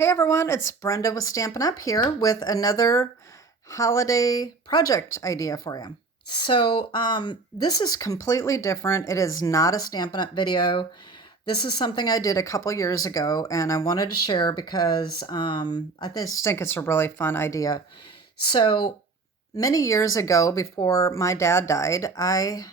Hey everyone, it's Brenda with Stampin' Up! Here with another holiday project idea for you. This is completely different. It is not a Stampin' Up! Video. This is something I did a couple years ago and I wanted to share because I just think it's a really fun idea. So many years ago, before my dad died, I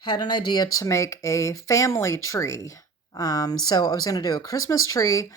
had an idea to make a family tree. So I was going to do a Christmas tree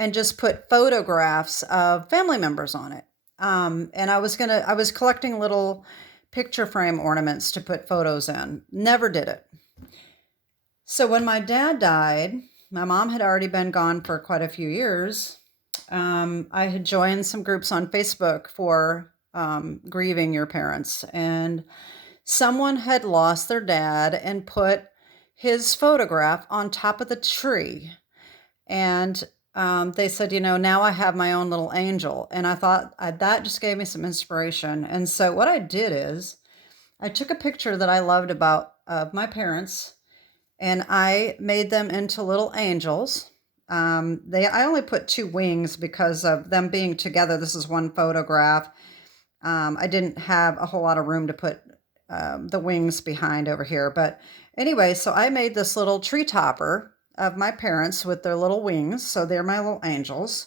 and just put photographs of family members on it. And I was collecting little picture frame ornaments to put photos in. Never did it. So when my dad died, my mom had already been gone for quite a few years. I had joined some groups on Facebook for grieving your parents, and someone had lost their dad and put his photograph on top of the tree. And they said, now I have my own little angel. And I thought that just gave me some inspiration. And so what I did is I took a picture that I loved of my parents and I made them into little angels. I only put two wings because of them being together. This is one photograph. I didn't have a whole lot of room to put the wings behind over here. But anyway, so I made this little tree topper of my parents with their little wings. So they're my little angels.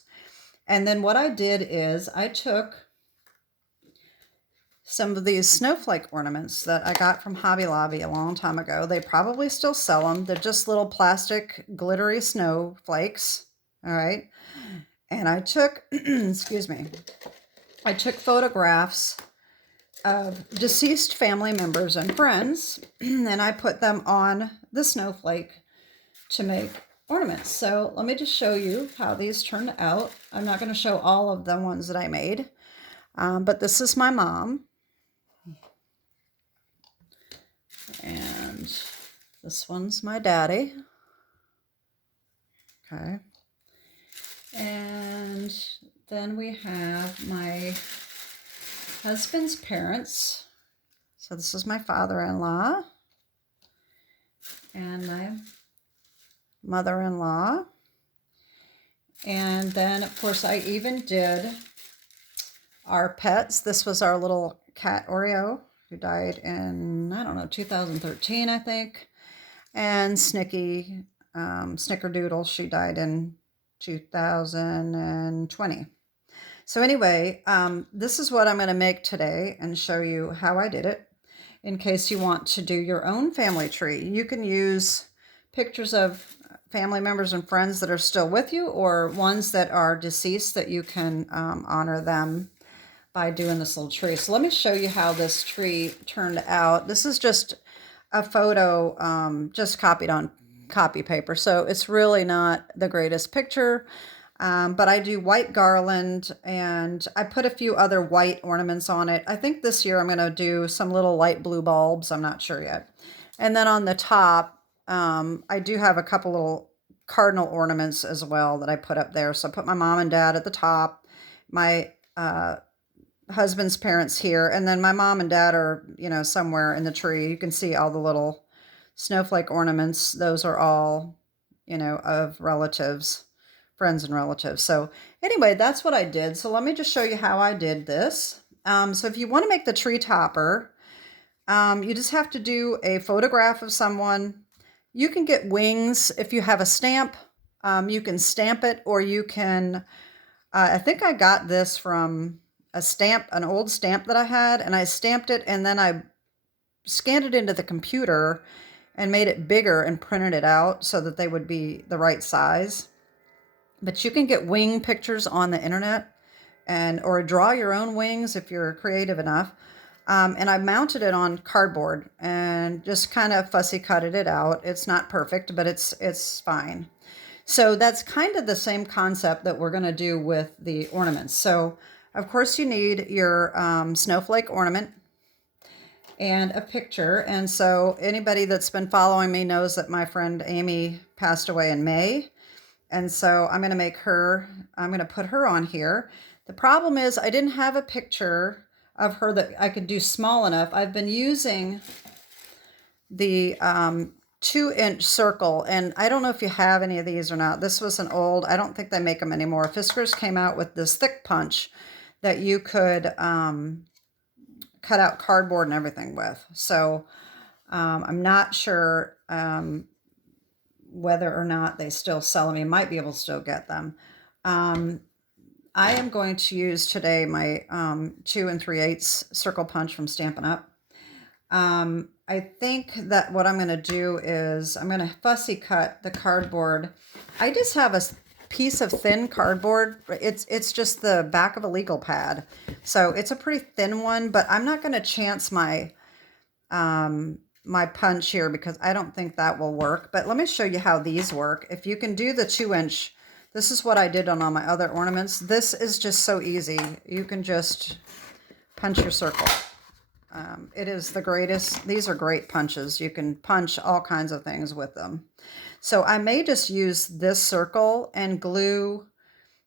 And then what I did is I took some of these snowflake ornaments that I got from Hobby Lobby a long time ago. They probably still sell them. They're just little plastic glittery snowflakes. All right. And I took, excuse me, I took photographs of deceased family members and friends, and I put them on the snowflake to make ornaments. So let me just show you how these turned out. I'm not going to show all of the ones that I made, but this is my mom. And this one's my daddy. Okay. And then we have my husband's parents. So this is my father-in-law and my mother-in-law. And then, of course, I even did our pets. This was our little cat Oreo, who died in, I don't know, 2013, I think. And Snicky, Snickerdoodle, she died in 2020. So anyway, this is what I'm going to make today and show you how I did it. In case you want to do your own family tree, you can use pictures of family members and friends that are still with you, or ones that are deceased that you can honor them by doing this little tree. So let me show you how this tree turned out. This is just a photo just copied on copy paper, so it's really not the greatest picture. But I do white garland, and I put a few other white ornaments on it. I think this year I'm going to do some little light blue bulbs. I'm not sure yet. And then on the top, I do have a couple little cardinal ornaments as well that I put up there. So I put my mom and dad at the top, my husband's parents here, and then my mom and dad are, somewhere in the tree. You can see all the little snowflake ornaments. Those are all, of relatives, friends and relatives. So anyway, that's what I did. So let me just show you how I did this. So if you want to make the tree topper, you just have to do a photograph of someone. You can get wings if you have a stamp. You can stamp it, or you can, I think I got this from an old stamp that I had, and I stamped it, and then I scanned it into the computer and made it bigger and printed it out so that they would be the right size. But you can get wing pictures on the internet, or draw your own wings if you're creative enough. And I mounted it on cardboard and just kind of fussy cutted it out. It's not perfect, but it's fine. So that's kind of the same concept that we're going to do with the ornaments. So of course you need your snowflake ornament and a picture. And so anybody that's been following me knows that my friend Amy passed away in May. And so I'm going to put her on here. The problem is I didn't have a picture of her that I could do small enough. I've been using the 2-inch circle. And I don't know if you have any of these or not. This was an old, I don't think they make them anymore. Fiskars came out with this thick punch that you could cut out cardboard and everything with. So I'm not sure whether or not they still sell them. You might be able to still get them. I am going to use today my 2 3/8 circle punch from Stampin' Up. I think that what I'm going to do is I'm going to fussy cut the cardboard. I just have a piece of thin cardboard. It's just the back of a legal pad. So it's a pretty thin one, but I'm not going to chance my my punch here because I don't think that will work. But let me show you how these work. If you can do the 2-inch, this is what I did on all my other ornaments. This is just so easy. You can just punch your circle. It is the greatest. These are great punches. You can punch all kinds of things with them. So I may just use this circle and glue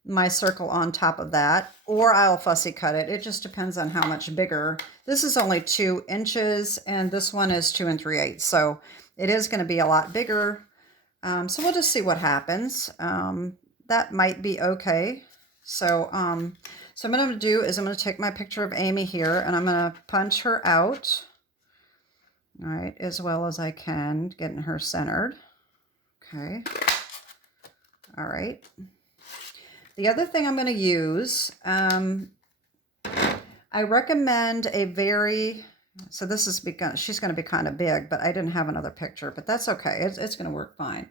my circle on top of that, or I'll fussy cut it. It just depends on how much bigger. This is only 2 inches and this one is 2 3/8. So it is going to be a lot bigger. So we'll just see what happens. That might be okay. So, so what I'm going to do is I'm going to take my picture of Amy here and I'm going to punch her out. All right, as well as I can, getting her centered. Okay. All right. The other thing I'm going to use, I recommend a very, so this is because she's going to be kind of big, but I didn't have another picture, but that's okay. It's going to work fine.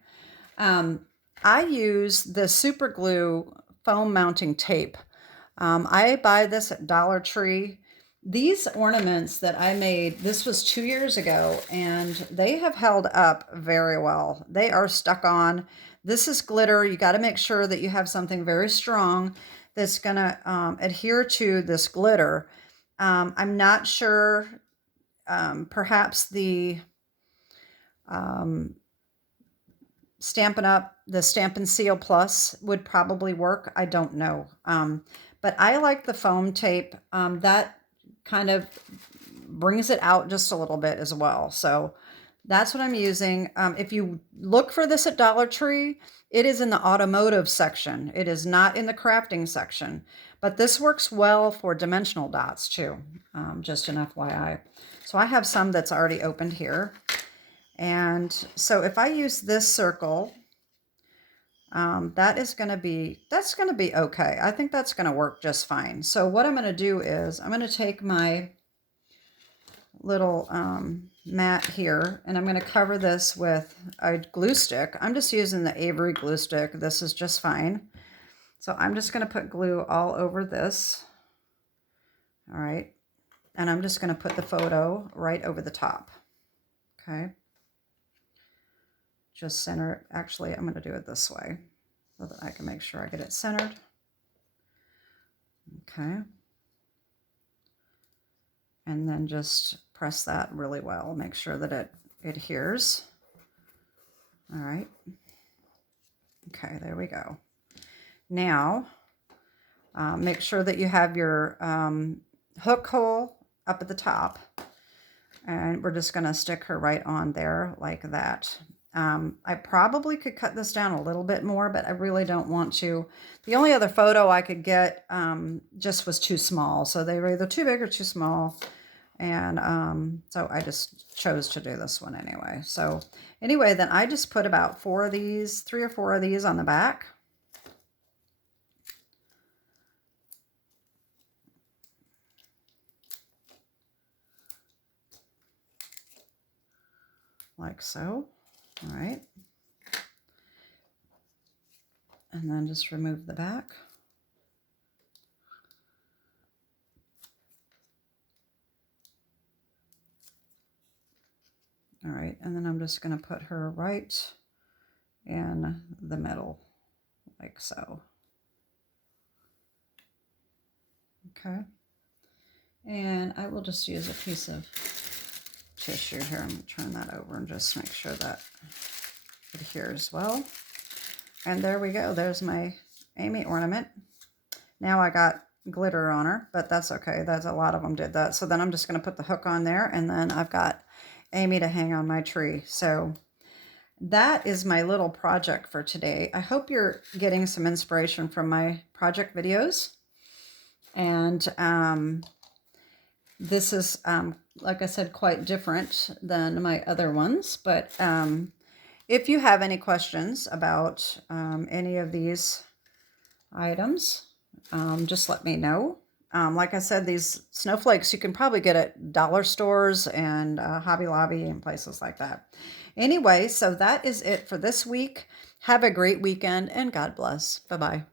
I use the super glue foam mounting tape. I buy this at Dollar Tree. These ornaments that I made, this was 2 years ago, and they have held up very well. They are stuck on. This is glitter. You got to make sure that you have something very strong that's going to adhere to this glitter. I'm not sure, perhaps the Stampin' Up, the Stampin' Seal Plus would probably work. I don't know. But I like the foam tape. That kind of brings it out just a little bit as well. So that's what I'm using. If you look for this at Dollar Tree, it is in the automotive section. It is not in the crafting section. But this works well for dimensional dots too, just an FYI. So I have some that's already opened here. And so if I use this circle, that's going to be okay. I think that's going to work just fine. So what I'm going to do is I'm going to take my little mat here and I'm going to cover this with a glue stick. I'm just using the Avery glue stick. This is just fine. So I'm just going to put glue all over this. All right. And I'm just going to put the photo right over the top. Okay. Just center it. Actually, I'm going to do it this way so that I can make sure I get it centered. Okay. And then just press that really well. Make sure that it adheres. All right. Okay, there we go. Now, make sure that you have your hook hole up at the top. And we're just going to stick her right on there like that. I probably could cut this down a little bit more, but I really don't want to. The only other photo I could get just was too small. So they were either too big or too small. And so I just chose to do this one anyway. So anyway, then I just put about 4 of these, 3 or 4 of these on the back. Like so. All right. And then just remove the back. All right, and then I'm just going to put her right in the middle, like so. Okay. And I will just use a piece of tissue here. I'm going to turn that over and just make sure that it adheres well. And there we go. There's my Amy ornament. Now I got glitter on her, but that's okay. That's a lot of them did that. So then I'm just going to put the hook on there, and then I've got Amy to hang on my tree. So that is my little project for today. I hope you're getting some inspiration from my project videos. And this is, like I said, quite different than my other ones. But if you have any questions about any of these items, just let me know. Like I said, these snowflakes you can probably get at dollar stores and Hobby Lobby and places like that. Anyway, so that is it for this week. Have a great weekend and God bless. Bye-bye.